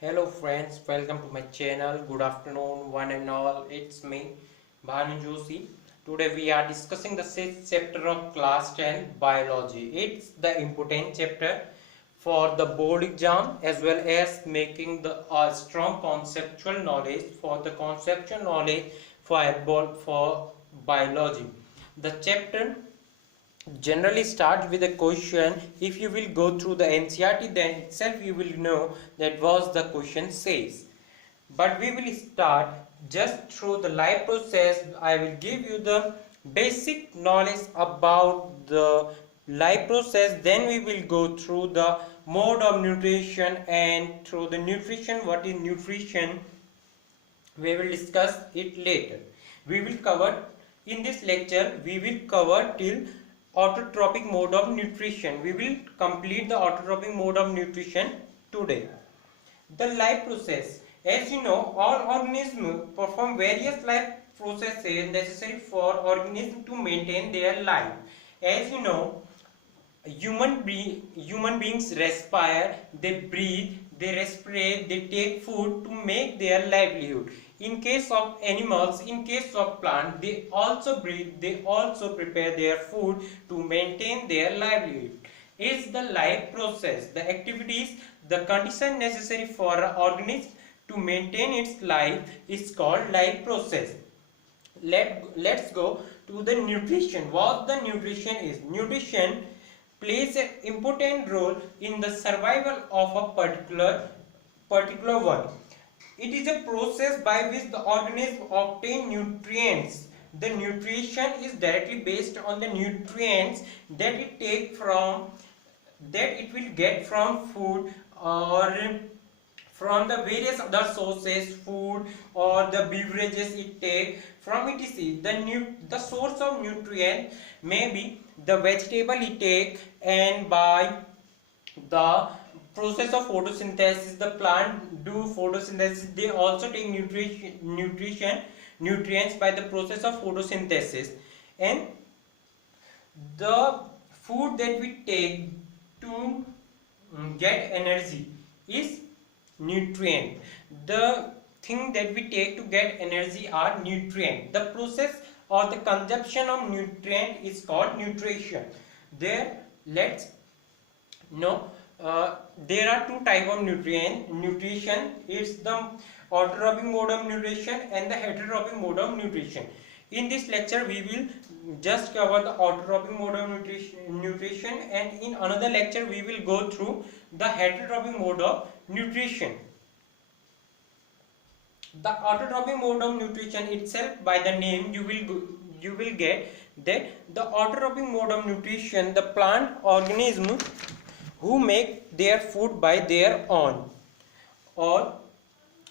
Hello friends, welcome to my channel. Good afternoon, one and all. It's me, Bhanu Joshi. Today we are discussing the sixth chapter of class 10 biology. It's the important chapter for the board exam as well as making the strong conceptual knowledge for the conceptual knowledge for biology. The chapter generally start with a question. If you will go through the NCERT, then itself you will know that what the question says. But we will start just through the life process. I will give you the basic knowledge about the life process, then we will go through the mode of nutrition, and through the nutrition, what is nutrition, we will discuss it later. We will cover in this lecture, we will cover till autotrophic mode of nutrition. We will complete the autotrophic mode of nutrition today. The life process, as you know, all organisms perform various life processes necessary for organisms to maintain their life. As you know, human beings respire, they breathe, they respirate, they take food to make their livelihood. In case of animals, in case of plant, they also breathe, they also prepare their food to maintain their livelihood. Is the life process, the activities, the condition necessary for an organism to maintain its life is called life process. Let's go to the nutrition. What the nutrition is? Nutrition plays an important role in the survival of a particular one. It is a process by which the organism obtain nutrients. The nutrition is directly based on the nutrients that it will get from food or from the various other sources, food or the beverages it take from etc. The source of nutrient may be the vegetable it take, and by the process of photosynthesis, the plant do photosynthesis, they also take nutrients by the process of photosynthesis. And the food that we take to get energy is nutrient. The thing that we take to get energy are nutrient. The process or the consumption of nutrient is called nutrition. There, let's know, there are two type of nutrition. It's the autotrophic mode of nutrition and the heterotrophic mode of nutrition. In this lecture we will just cover the autotrophic mode of nutrition, and in another lecture we will go through the heterotrophic mode of nutrition. The autotrophic mode of nutrition itself, by the name you will get that the autotrophic mode of nutrition, the plant organism who make their food by their own, or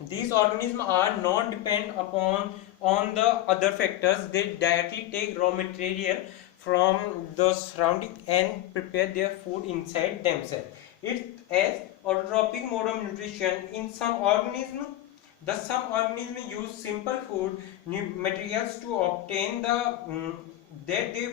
these organisms are non dependent upon on the other factors. They directly take raw material from the surrounding and prepare their food inside themselves. It as autotrophic mode of nutrition. In some organisms, some organisms use simple food materials to obtain the that they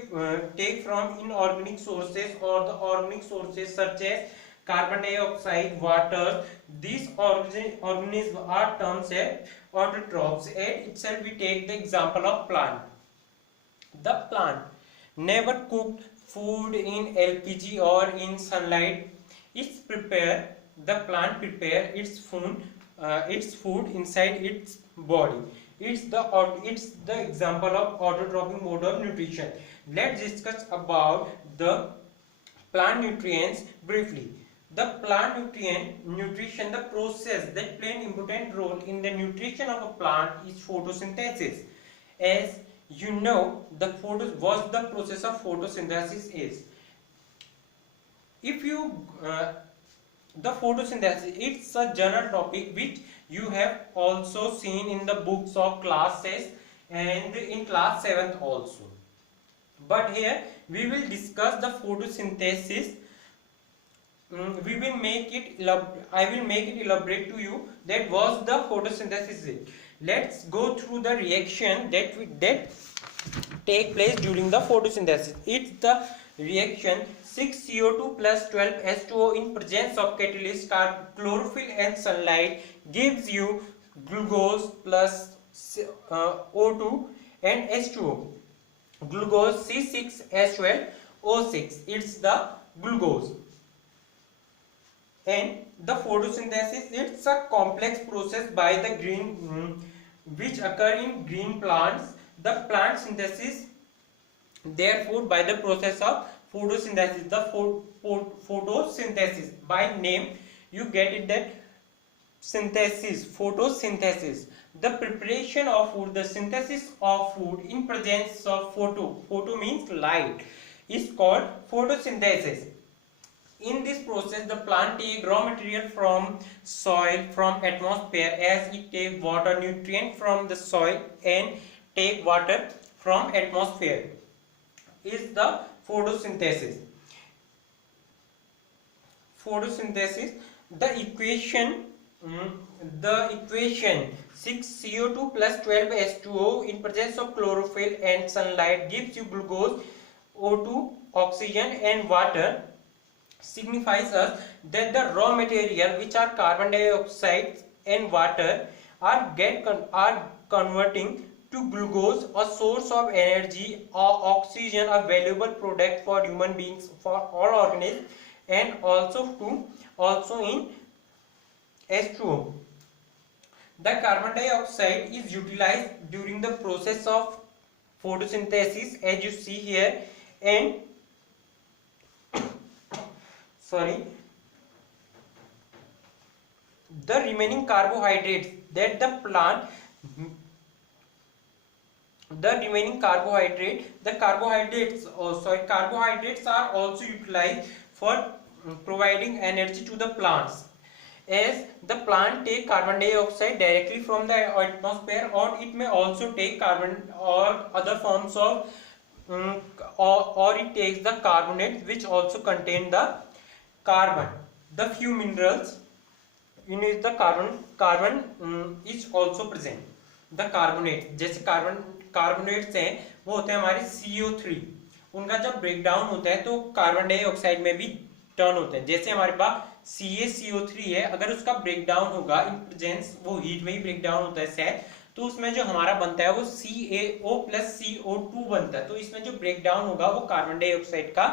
take from inorganic sources or the organic sources such as carbon dioxide, water. These organisms are termed as autotrophs. And itself we take the example of plant. The plant never cooked food in LPG or in sunlight. The plant prepare its food inside its body. It's the example of autotrophic mode of nutrition. Let's discuss about the plant nutrients briefly. The plant nutrition, the process that play an important role in the nutrition of a plant is photosynthesis. As you know, what the process of photosynthesis is. If you the photosynthesis, it's a general topic which you have also seen in the books of classes and in class 7th also. But here we will discuss the photosynthesis. We will make it I will make it elaborate to you that was the photosynthesis is. Let's go through the reaction that take place during the photosynthesis. It's the reaction. 6CO2 plus 12 H2O in presence of catalyst, chlorophyll and sunlight gives you glucose plus O2 and H2O. Glucose C6H12O6. It's the glucose. And the photosynthesis, it's a complex process by the green which occur in green plants. The plant synthesis their food by the process of photosynthesis. The photosynthesis by name you get it that synthesis, photosynthesis, the preparation of food, the synthesis of food in presence of photo means light, is called photosynthesis. In this process the plant take raw material from soil, from atmosphere, as it take water nutrient from the soil and take water from atmosphere, is the photosynthesis. The equation 6CO2 plus 12 H2O in presence of chlorophyll and sunlight gives you glucose, O2, oxygen and water, signifies us that the raw material, which are carbon dioxide and water, are converting to glucose, a source of energy, or oxygen, a valuable product for human beings, for all organisms, and also in H2O. The carbon dioxide is utilized during the process of photosynthesis, as you see here, and the remaining carbohydrates that the plant carbohydrates are also utilized for providing energy to the plants, as the plant take carbon dioxide directly from the atmosphere, or it may also take carbon or other forms of or it takes the carbonates which also contain the carbon. The few minerals in which the carbon is also present. The carbonate, जैसे carbonates हैं वो होते हैं हमारे CO3, उनका जब break down होता है तो कार्बन डाइऑक्साइड में भी टर्न होते हैं। जैसे हमारे पास CaCO3 है, अगर उसका ब्रेक डाउन होगा इन प्रेजेंस, वो हीट में ही ब्रेक डाउन होता है शायद, तो उसमें जो हमारा बनता है वो CaO प्लस CO2 बनता है। तो इसमें जो ब्रेक डाउन होगा वो कार्बन डाइऑक्साइड का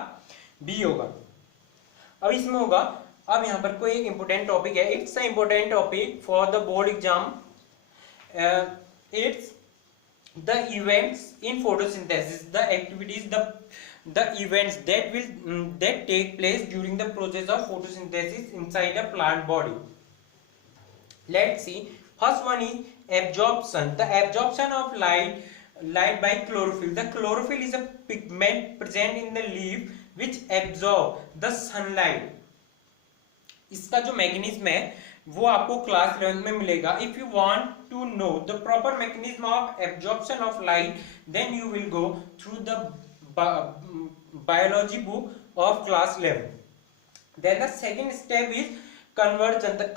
भी होगा। अब इसमें होगा, अब यहाँ पर कोई एक इंपोर्टेंट टॉपिक है, it's a important topic for the board exam, it's the events in photosynthesis, the activities, the events that take place during the process of photosynthesis inside a plant body. Let's see. First one is absorption. The absorption of light by chlorophyll. The chlorophyll is a pigment present in the leaf which absorb the sunlight. इसका जो mechanism है वो आपको class 11 में मिलेगा। If you want to know the proper mechanism of absorption of light, then you will go through the biology book of class 11. Then the second step is conversion. The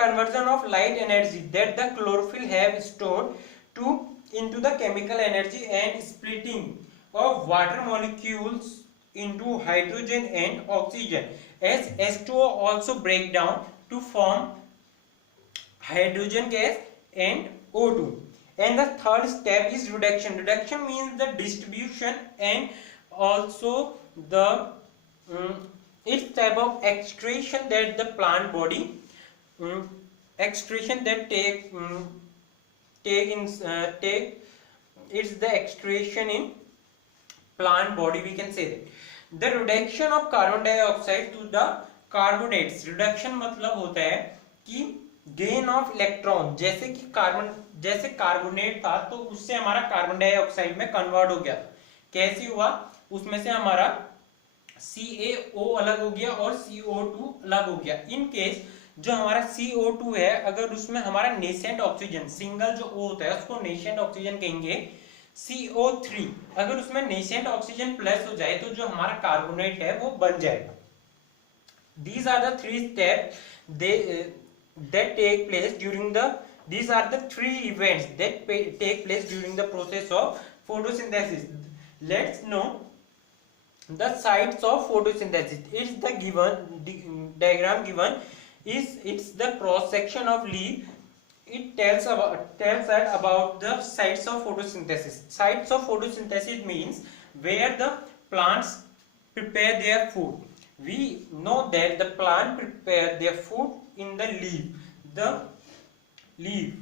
conversion of light energy that the chlorophyll have stored into the chemical energy, and splitting of water molecules into hydrogen and oxygen, as H2O also break down to form hydrogen gas and O2. And the third step is reduction. Reduction means the distribution and also the it's type of excretion that the plant body excretion that take it's the excretion in plant body, we can say that. The reduction of carbon dioxide to the carbonates. Reduction मतलब होता है कि gain of electron, जैसे कि carbonate था तो उससे हमारा कार्बन डाइऑक्साइड में कन्वर्ट हो गया। कैसे हुआ? उसमें से हमारा CaO अलग हो गया और CO2 अलग हो गया। इन केस जो हमारा CO2 है, अगर उसमें हमारा नेसेंट ऑक्सीजन, सिंगल जो O होता है उसको नेसेंट ऑक्सीजन कहेंगे। CO3 अगर उसमें नेसेंट ऑक्सीजन प्लस हो जाए तो जो हमारा कार्बोनेट है वो बन जाएगा। These are the three steps that take place during the these are the three events that take place during the process of photosynthesis. Let's know the sites of photosynthesis. It's the diagram given is it's the cross section of leaf. It tells us about the sites of photosynthesis. Sites of photosynthesis means where the plants prepare their food. We know that the plant prepare their food in the leaf. The leaf